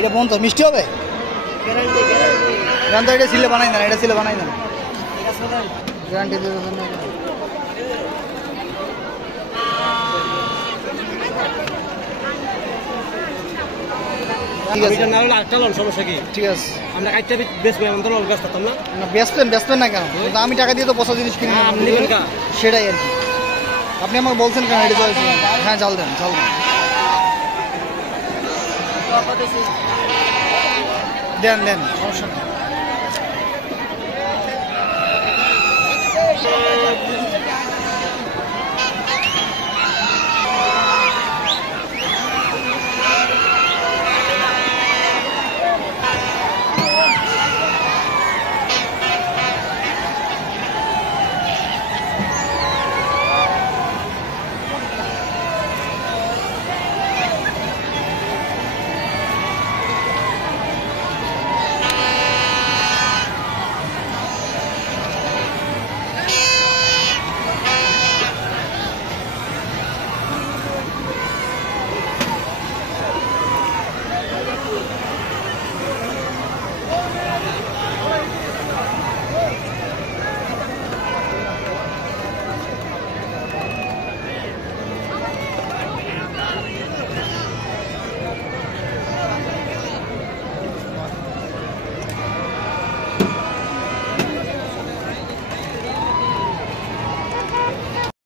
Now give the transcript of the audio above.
এটা 50 মিষ্টি হবে গ্যারান্টি এটা সিলে বানাই দেন এটা সিলে বানাই দেন গ্যারান্টি দিয়ে দেন ঠিক আছে এটা না হলে আটটা লন সমস্যা কি ঠিক আছে আমরা কাইটা বেচবে আমরা তো ব্যস্ত থাকতাম না না বেচবেন না কেন আমি টাকা দিয়ে তো পয়সা জিনিস কিনে আপনি নেবেন কা সেটাই আর কি আপনি আমাকে বলছেন কেন এটা চয়েছে হ্যাঁ চাল দেন দেন সমস্যা নেই